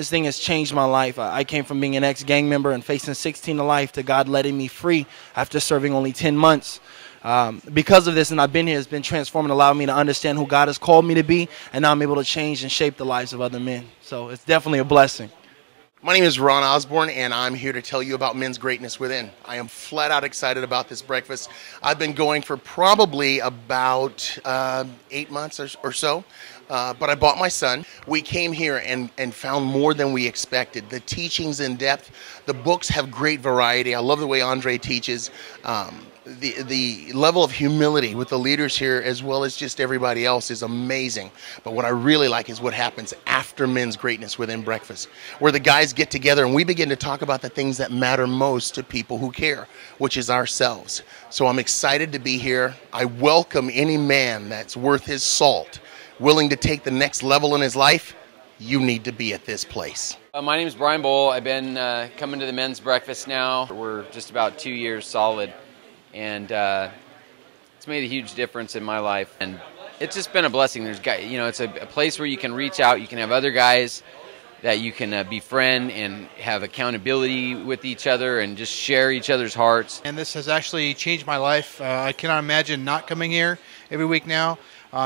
This thing has changed my life. I came from being an ex-gang member and facing 16 to life to God letting me free after serving only 10 months. Because of this, and I've been here, it's been transforming, allowing me to understand who God has called me to be, and now I'm able to change and shape the lives of other men. So it's definitely a blessing. My name is Ron Osborne, and I'm here to tell you about men's greatness within. I am flat out excited about this breakfast. I've been going for probably about 8 months or so, but I bought my son. We came here and found more than we expected. The teaching's in depth. The books have great variety. I love the way Andre teaches. The level of humility with the leaders here, as well as just everybody else, is amazing. But what I really like is what happens after men's greatness within breakfast, where the guys get together and we begin to talk about the things that matter most to people who care, which is ourselves. So I'm excited to be here. I welcome any man that's worth his salt, willing to take the next level in his life. You need to be at this place. My name is Brian Boll. I've been coming to the men's breakfast now. We're just about 2 years solid. And it's made a huge difference in my life, and it's just been a blessing. It's a place where you can reach out, you can have other guys that you can befriend and have accountability with each other and just share each other's hearts. And this has actually changed my life. I cannot imagine not coming here every week now.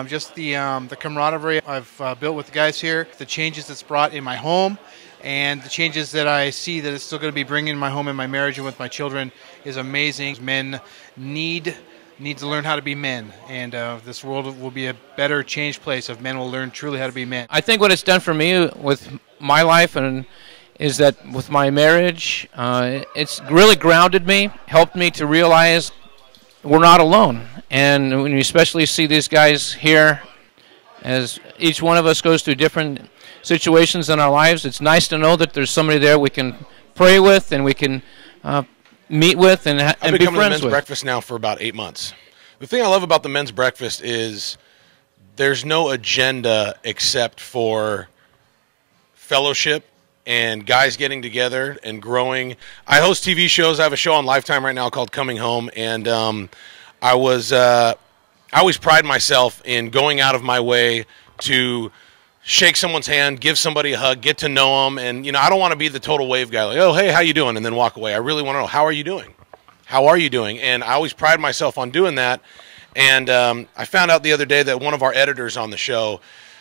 Just the camaraderie I've built with the guys here, the changes it's brought in my home, and the changes that I see that it's still going to be bringing in my home and my marriage and with my children is amazing. Men need to learn how to be men, and this world will be a better changed place if men will learn truly how to be men. I think what it's done for me with my life is that with my marriage, it's really grounded me, helped me to realize we're not alone. And when you especially see these guys here, as each one of us goes through different situations in our lives, it's nice to know that there's somebody there we can pray with and we can meet with and be friends with. I've been coming to men's breakfast now for about 8 months. The thing I love about the men's breakfast is there's no agenda except for fellowship and guys getting together and growing. I host TV shows. I have a show on Lifetime right now called Coming Home, and I always pride myself in going out of my way to shake someone's hand, give somebody a hug, get to know them. And, I don't want to be the total wave guy, like, oh, hey, how you doing? And then walk away. I really want to know, how are you doing? How are you doing? And I always pride myself on doing that. And I found out the other day that one of our editors on the show,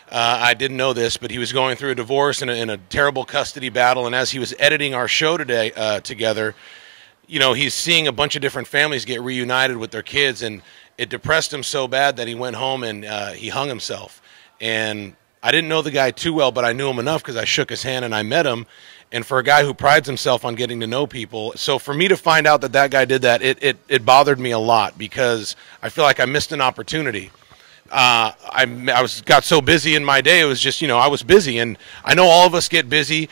I didn't know this, but he was going through a divorce and in a terrible custody battle. And as he was editing our show today together, he's seeing a bunch of different families get reunited with their kids. And it depressed him so bad that he went home and he hung himself. And I didn't know the guy too well, but I knew him enough because I shook his hand and I met him. And for a guy who prides himself on getting to know people, so for me to find out that guy did that, it bothered me a lot because I feel like I missed an opportunity. Got so busy in my day, it was just, I was busy. And I know all of us get busy,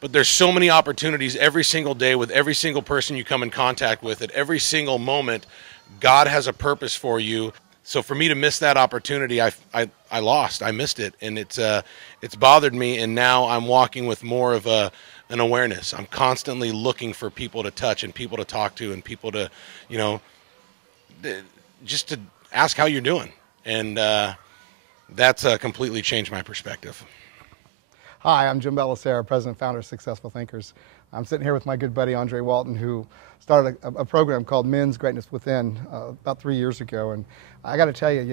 but there's so many opportunities every single day with every single person you come in contact with. At every single moment, God has a purpose for you. So for me to miss that opportunity, I lost. I missed it, and it's bothered me. And now I'm walking with more of an awareness. I'm constantly looking for people to touch and people to talk to and people to, just to ask how you're doing. And that's completely changed my perspective. Hi, I'm Jim Belisara, President and Founder of Successful Thinkers. I'm sitting here with my good buddy Andre Walton, who started a program called Men's Greatness Within about 3 years ago. And I got to tell you,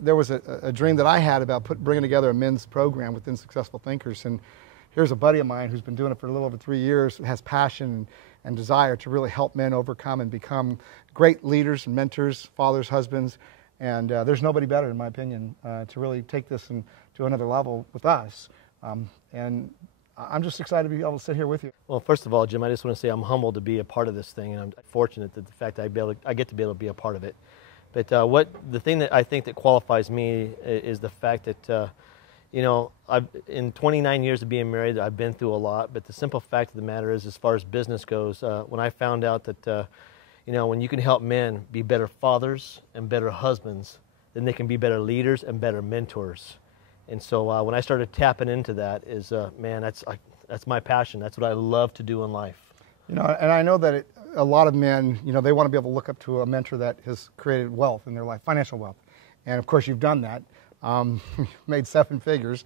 there was a dream that I had about bringing together a men's program within Successful Thinkers. And here's a buddy of mine who's been doing it for a little over 3 years, has passion and desire to really help men overcome and become great leaders and mentors, fathers, husbands. And there's nobody better, in my opinion, to really take this to another level with us. And I'm just excited to be able to sit here with you. Well, first of all, Jim, I just want to say I'm humbled to be a part of this thing, and I'm fortunate that the fact that I get to be able to be a part of it. But the thing that I think that qualifies me is the fact that, in 29 years of being married, I've been through a lot. But the simple fact of the matter is, as far as business goes, when I found out that, when you can help men be better fathers and better husbands, then they can be better leaders and better mentors. And so when I started tapping into that, man, that's my passion. That's what I love to do in life. And I know that a lot of men, they want to be able to look up to a mentor that has created wealth in their life, financial wealth. And of course, you've done that. You've made 7 figures.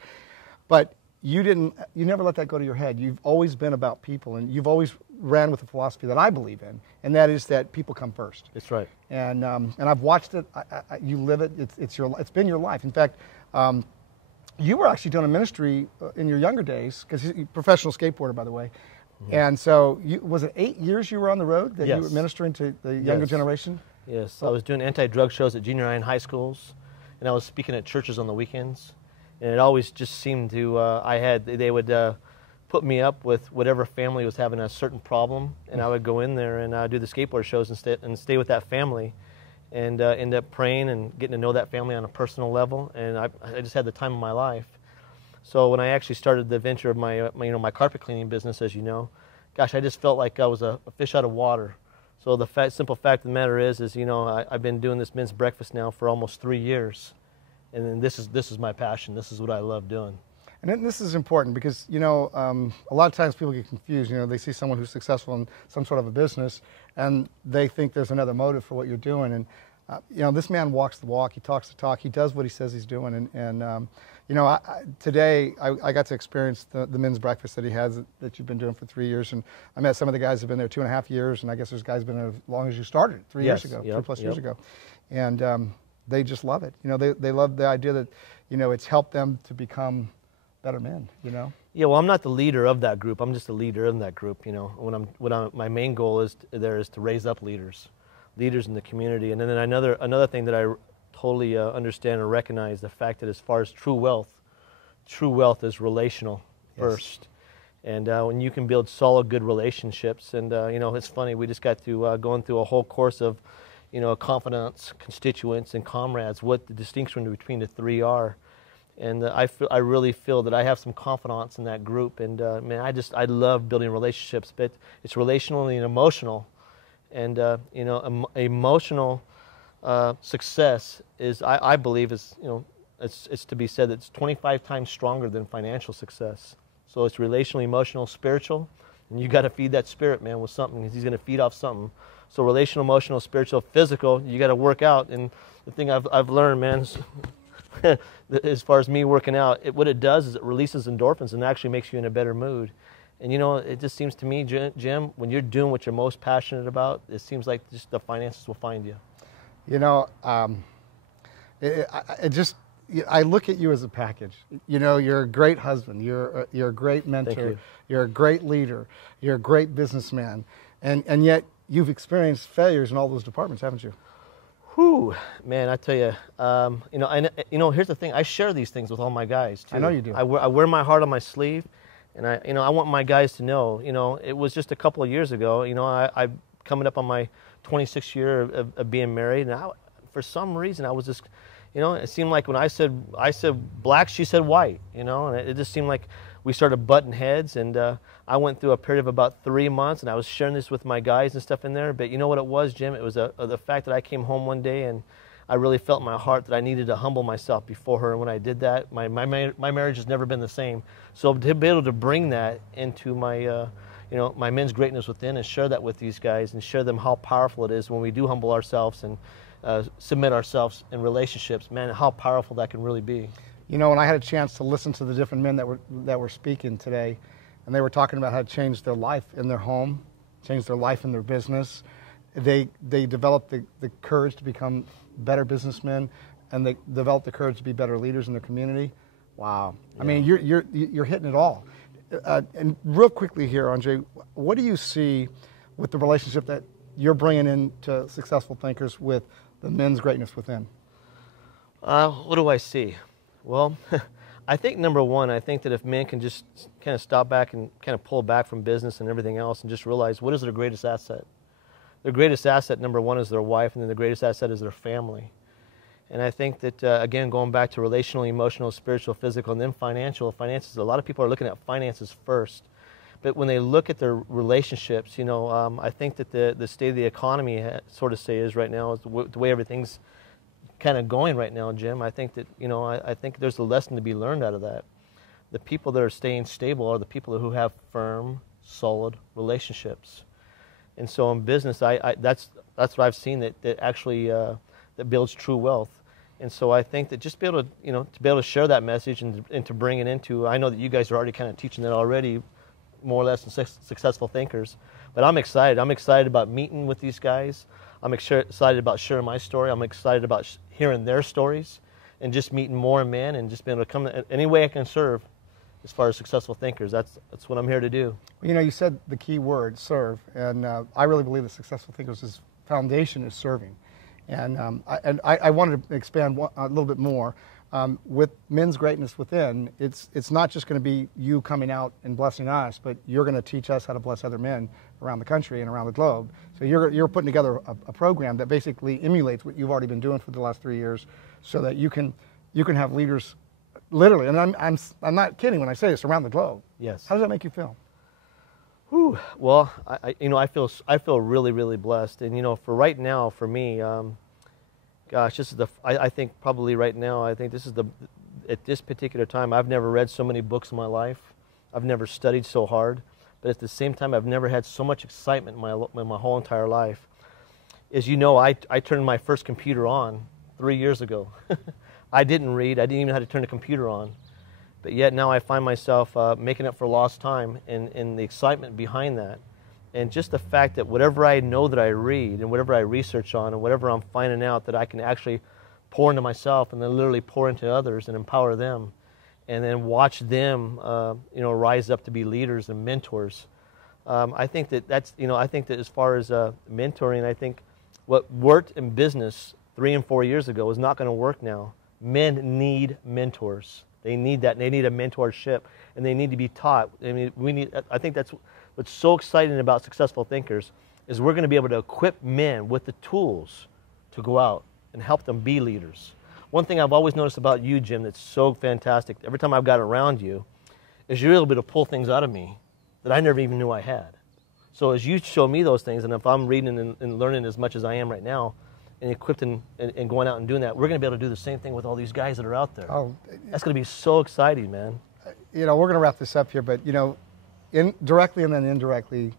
But, you never let that go to your head. You've always been about people, and you've always ran with the philosophy that I believe in, and that is that people come first. That's right. And I've watched it. You live it. It's been your life. In fact, you were actually doing a ministry in your younger days, because you're a professional skateboarder, by the way. Mm-hmm. And so, was it 8 years you were on the road that yes. you were ministering to the younger yes. generation? Yes, I was doing anti-drug shows at junior high and high schools, and I was speaking at churches on the weekends. And it always just seemed to, they would put me up with whatever family was having a certain problem, and I would go in there and do the skateboard shows and stay with that family, and end up praying and getting to know that family on a personal level, and I just had the time of my life. So when I actually started the venture of my carpet cleaning business, as you know, gosh, I just felt like I was a fish out of water. So the simple fact of the matter is I've been doing this men's breakfast now for almost 3 years. And then this is my passion. This is what I love doing. And this is important because, a lot of times people get confused. They see someone who's successful in some sort of a business, and they think there's another motive for what you're doing. And, this man walks the walk. He talks the talk. He does what he says he's doing. Today I got to experience the men's breakfast that he has that you've been doing for 3 years. And I met some of the guys who've been there 2.5 years, and I guess there's guys who've been there as long as you started, 3 yes, years ago, yep, 3+ yep. years ago. And they just love it. They love the idea that, it's helped them to become better men, Yeah, well, I'm not the leader of that group. I'm just the leader in that group, my main goal is to raise up leaders in the community. And then another thing that I totally understand and recognize, the fact that as far as true wealth is relational first. And when you can build solid, good relationships, and it's funny, we just got to going through a whole course of confidants, constituents, and comrades, what the distinction between the three are. And I really feel that I have some confidants in that group. And man, I love building relationships, but it's relational and emotional. And emotional success is, I believe, it's to be said that it's 25 times stronger than financial success. So it's relational, emotional, spiritual, and you got to feed that spirit, man, with something, because he's going to feed off something. So relational, emotional, spiritual, physical, you got to work out. And the thing I've learned, man, is as far as me working out, what it does is it releases endorphins and actually makes you in a better mood. And it just seems to me, Jim, when you're doing what you're most passionate about, it seems like just the finances will find you. I look at you as a package. You're a great husband. You're a great mentor. You're a great leader. You're a great businessman. And yet you've experienced failures in all those departments, haven't you? Whew, man, I tell you, here's the thing. I share these things with all my guys too. I know you do. I wear my heart on my sleeve, and I want my guys to know. It was just a couple of years ago. I coming up on my 26th year of being married, and for some reason I was just, it seemed like when I said black, she said white. And it just seemed like we started butting heads, and I went through a period of about 3 months, and I was sharing this with my guys and stuff in there. But you know what it was, Jim? It was the fact that I came home one day, and I really felt in my heart that I needed to humble myself before her. And when I did that, my marriage has never been the same. So to be able to bring that into my my men's greatness within, and share that with these guys, and share them how powerful it is when we do humble ourselves and submit ourselves in relationships, man, how powerful that can really be. When I had a chance to listen to the different men that were speaking today, and they were talking about how to change their life in their home, change their life in their business. They developed the courage to become better businessmen, and they developed the courage to be better leaders in their community. Wow. Yeah. I mean, you're hitting it all. And real quickly here, Andre, what do you see with the relationship that you're bringing into Successful Thinkers with the men's greatness within? What do I see? Well, I think number one, I think that if men can just kind of stop back and kind of pull back from business and everything else and just realize what is their greatest asset. Their greatest asset, number one, is their wife, and then the greatest asset is their family. And I think that, again, going back to relational, emotional, spiritual, physical, and then finances, a lot of people are looking at finances first. But when they look at their relationships, I think that the state of the economy, sort of say, is right now, is the way everything's kind of going right now, Jim. I think that, I think there's a lesson to be learned out of that. The people that are staying stable are the people who have firm, solid relationships. And so in business, that's what I've seen that actually that builds true wealth. And so I think that just be able to, to be able to share that message and to bring it into, I know that you guys are already kind of teaching it already, more or less in Successful Thinkers. But I'm excited. I'm excited about meeting with these guys. I'm excited about sharing my story. I'm excited about hearing their stories and just meeting more men and just being able to come any way I can serve as far as Successful Thinkers. That's what I'm here to do. Well, you said the key word, serve, and I really believe that Successful Thinkers' foundation is serving. And I wanted to expand a little bit more. With Men's Greatness Within, it's not just going to be you coming out and blessing us, but you're going to teach us how to bless other men around the country and around the globe. So you're putting together a program that basically emulates what you've already been doing for the last 3 years, so that you can have leaders, literally, and I'm not kidding when I say this, around the globe. Yes. How does that make you feel? Whew. Well, I feel really, really blessed, and for right now, for me, gosh, this is I think probably right now, I think this is at this particular time, I've never read so many books in my life. I've never studied so hard, but at the same time, I've never had so much excitement in my whole entire life. As you know, I turned my first computer on 3 years ago. I didn't read. I didn't even know how to turn a computer on. But yet now I find myself making up for lost time and the excitement behind that. And just the fact that whatever I know that I read and whatever I research on and whatever I'm finding out that I can actually pour into myself and then literally pour into others and empower them and then watch them rise up to be leaders and mentors. I think that's I think that as far as mentoring, I think what worked in business 3 and 4 years ago is not going to work now. Men need mentors. They need that. And they need a mentorship, and they need to be taught. I mean, I think that's what's so exciting about Successful Thinkers is we're going to be able to equip men with the tools to go out and help them be leaders. One thing I've always noticed about you, Jim, that's so fantastic, every time I've got around you, is you're able to pull things out of me that I never even knew I had. So as you show me those things, and if I'm reading and learning as much as I am right now, and equipped and going out and doing that, we're going to be able to do the same thing with all these guys that are out there. Oh, that's going to be so exciting, man. We're going to wrap this up here, but directly and then indirectly,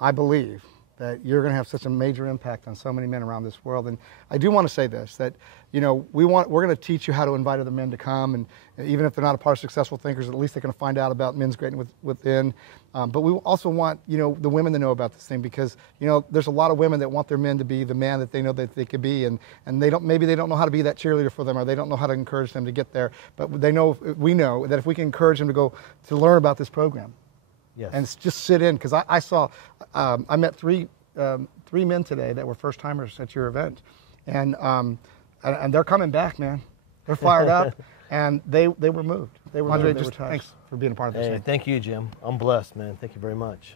I believe that you're going to have such a major impact on so many men around this world. And I do want to say this, that we're going to teach you how to invite other men to come, and even if they're not a part of Successful Thinkers, at least they're going to find out about Men's Greatness Within. But we also want the women to know about this thing, because there's a lot of women that want their men to be the man that they know that they could be, and maybe they don't know how to be that cheerleader for them, or they don't know how to encourage them to get there. But we know that if we can encourage them to go to learn about this program. Yes. And just sit in, because I met three men today that were first timers at your event, and they're coming back, man. They're fired up, and they were moved. They were moved. Thanks for being a part of this. Hey, thank you, Jim. I'm blessed, man. Thank you very much.